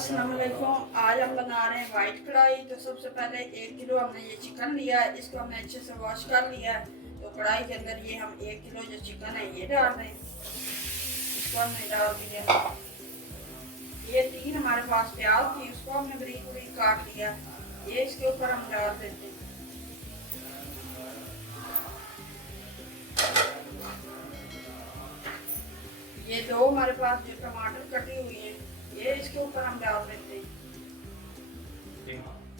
अस्सलाम वालेकुम। आज हम बना रहे हैं वाइट कढ़ाई। तो सबसे पहले 1 किलो हमने ये चिकन लिया है, इसको हमने अच्छे से वॉश कर लिया है। तो कढ़ाई के अंदर ये हम 1 किलो जो चिकन है ये डाल रहे हैं। इसको हमने डाल दिया। ये 3 हमारे पास प्याज थी, उसको हमने बारीक बारीक काट लिया। ये इसके ऊपर हम डाल देते हैं। ये 2 हमारे पास जो टमाटर कटी हुई है ये इसके ऊपर हम डाल देते हैं।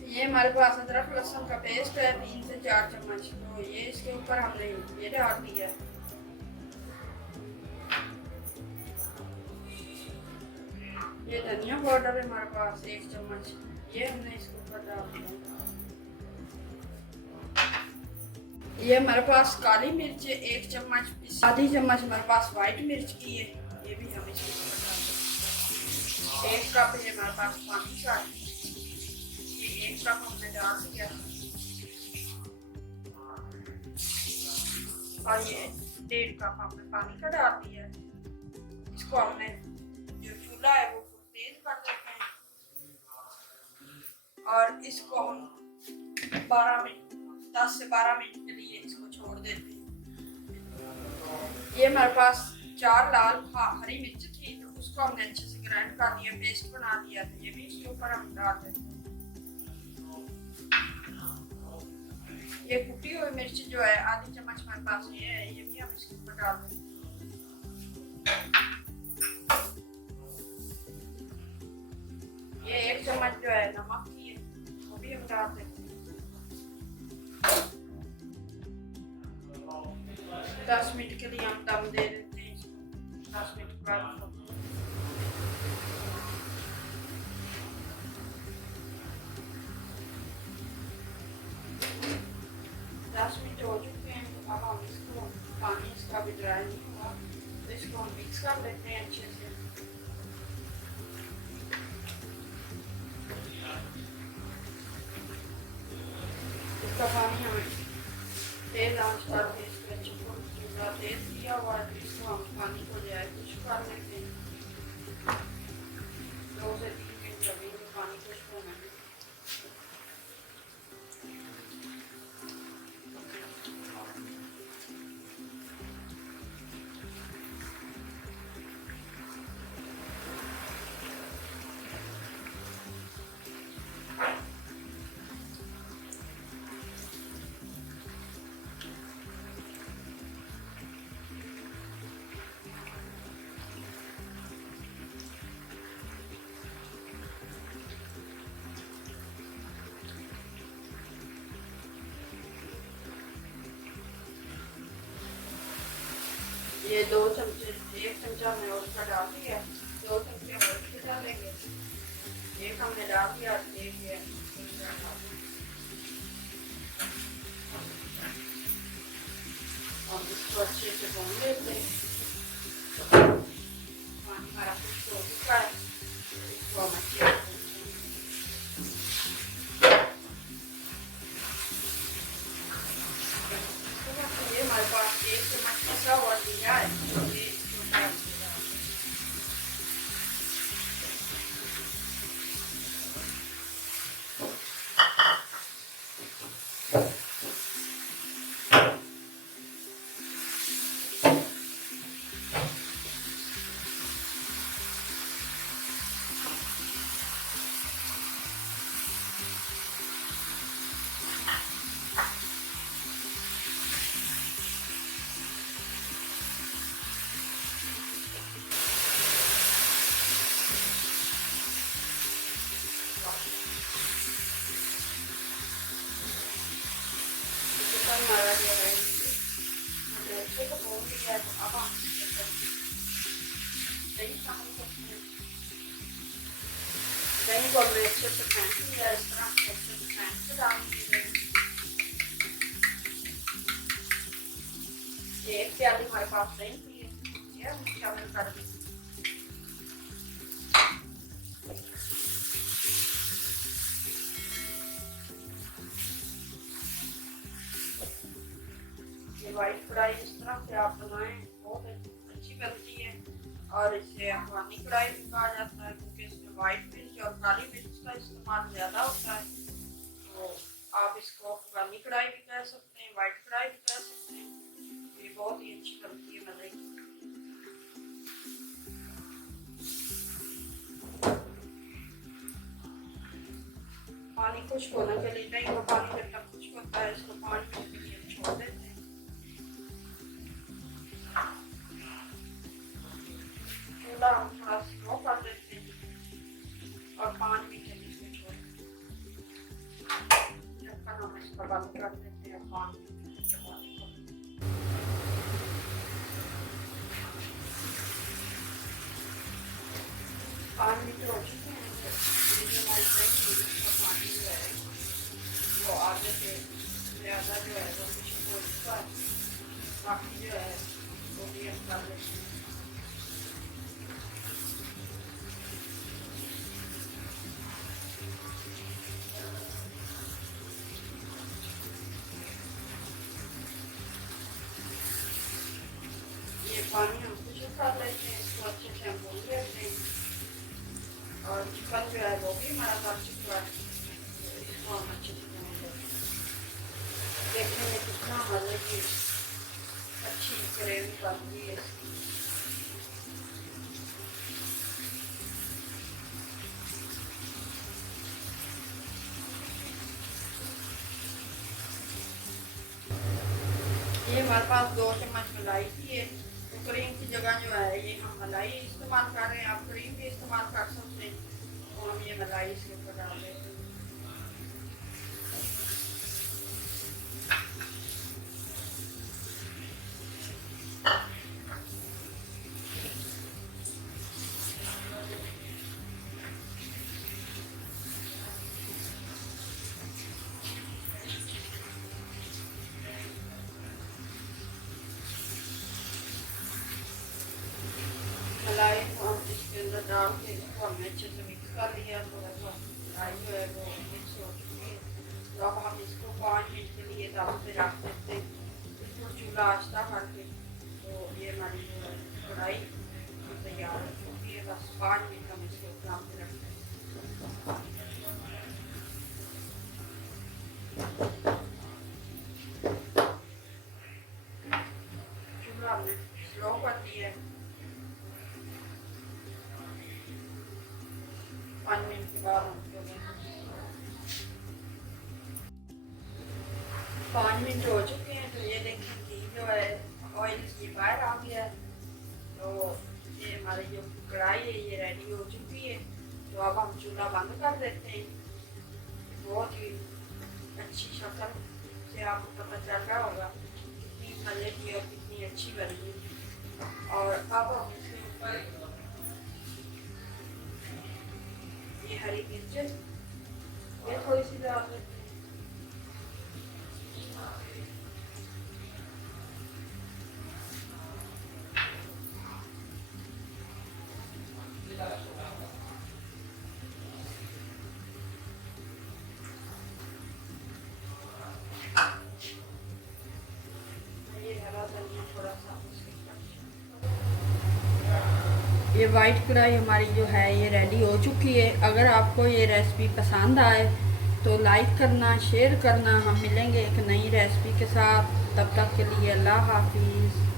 ये हमारे पास अदरक लहसुन का पेस्ट है 3 से 4 चम्मच। तो ये इसके ऊपर हमने ये डाल दिया। ये धनिया पाउडर है हमारे पास 1 चम्मच, ये हमने इसके ऊपर डाल दिया। ये हमारे पास काली मिर्च 1 चम्मच, आधी चम्मच हमारे पास व्हाइट मिर्च की है, ये भी हम इसके ऊपर डाल दें। 1 कप ये हमारे पास पानी का, ये 1 कप हमने डाल दिया। और ये 1.5 कप हमने पानी का डाल दिया। इसको हमने जो चूल्हा है वो तेज कर देते हैं और इसको हम 10 से 12 मिनट के लिए इसको छोड़ देते हैं। ये हमारे पास 4 लाल हरी मिर्च थी, तो उसको हमने अच्छे से ग्राइंड कर दिया, पेस्ट बना दिया। तो ये भी इसके ऊपर हम डाल देते हैं। ये कुटी हुई मिर्च जो है आधी चम्मच हमारे पास ये है, ये भी हम इसके ऊपर डाल देते हैं। ये 1 चम्मच जो है नमक की है, वो भी हम डाल देते हैं। 10 मिनट के लिए हम दम दे देते हैं इसको। 10 मिनट के बाद 10 मिनट हो चुके हैं। तो अब हम इसको पानी इसका भी ड्राई नहीं हुआ, तो इसको हम मिक्स कर लेते हैं अच्छे से। इसका पानी हमें तेज आंच कर के इसको अच्छे से तेज दिया हुआ है। इसको हम पानी को जो है कुछ कर लेते हैं। 2 से 3 मिनट लगेंगे पानी को होने में। ये 2 चमचे 1 चमचा हमने उसका डाल दिया, 2 चमचे और उसके डालेंगे। 1 हमने डाल दिया, 1 ये और इसको अच्छे से भून लेते हैं। पानी हमारा कुछ हो चुका है, इसको हम अच्छे से ये हमारे पास 1 चम्मच पिसा हुआ जीरा है, ये इसको डाल दिया। हमारा जो है अच्छे से भून लिया है। तो अब हम दही शामिल करते हैं। दही को हमने अच्छे से फेंट लिया, इस तरह से अच्छे से फेंट के डाल दिए। ये 1 प्याली हमारे पास दही थी, ये हमने शामिल कर दी। वाइट कढ़ाई इस तरह से आप बनाएं, बहुत अच्छी बनती है। और इसे अफगानी कढ़ाई भी कहा जाता है, क्योंकि इसमें वाइट मिर्च और काली मिर्च का इस्तेमाल ज़्यादा होता है। तो आप इसको अफगानी कढ़ाई भी कह सकते हैं, वाइट कढ़ाई भी कह सकते हैं। ये बहुत ही अच्छी बनती है मलाई। पानी खुश्क होने के लिए नहीं, वो पानी जब तक खुश्क होता है इसको पानी के लिए छोड़ देते हैं। चूल्हा हम थोड़ा स्लो कर देते हैं और 5 मिनट इसमें छोड़ देते हैं। जब तक हम इसको बंद कर देते हैं 5 मिनट के बाद 5 मिनट हो चुके हैं। पानी जो है वो आगे से ज़्यादा जो है वो कुछ हो चुका है, बाकी जो है वो भी हम कर लेते हैं। ये पानी हम कुछ कर लेते हैं, इसको अच्छे से हम भून लेते हैं। और चिकन जो है वो भी हमारा कर चुका है, इसको हम अच्छे से भून लेते हैं। देखने में कितना मज़े की अच्छी ग्रेवी बन गई है इसकी। ये हमारे पास 2 चम्मच मलाई की है। तो क्रीम की जगह जो है ये हम मलाई इस्तेमाल कर रहे हैं। आप क्रीम भी इस्तेमाल कर सकते हैं। तो हम ये मलाई इसके ऊपर डाल देते हैं। मलाई को हम इसके अंदर डाल के इसको हमने अच्छे से मिक्स कर लिया। थोड़ा सा मलाई जो है वो मिक्स हो चुकी है। तो अब हम इसको 5 मिनट के लिए दम पे रख देते हैं, इसको चूल्हा आस्था करके। तो ये हमारी जो है कढ़ाई तैयार हो चुकी है। बस 5 मिनट हम इसको दम पे रखते हैं। चूल्हा हमने स्लो कर दिया है। 5 मिनट के बाद हम 5 मिनट हो चुके हैं। तो ये देखें घी जो है ऑयल की बाहर आ गया है। तो ये हमारी जो कढ़ाई है ये रेडी हो चुकी है। तो अब हम चूल्हा बंद कर देते हैं। बहुत ही अच्छी शक्ल से आपको पता चल रहा होगा कितनी मज़े की और कितनी अच्छी बनी। और अब हम इसके ऊपर ये हरी मिर्च ये थोड़ी सी डाल देते हैं। ये वाइट कढ़ाई हमारी जो है ये रेडी हो चुकी है। अगर आपको ये रेसिपी पसंद आए तो लाइक करना, शेयर करना। हम मिलेंगे एक नई रेसिपी के साथ। तब तक के लिए अल्लाह हाफिज़।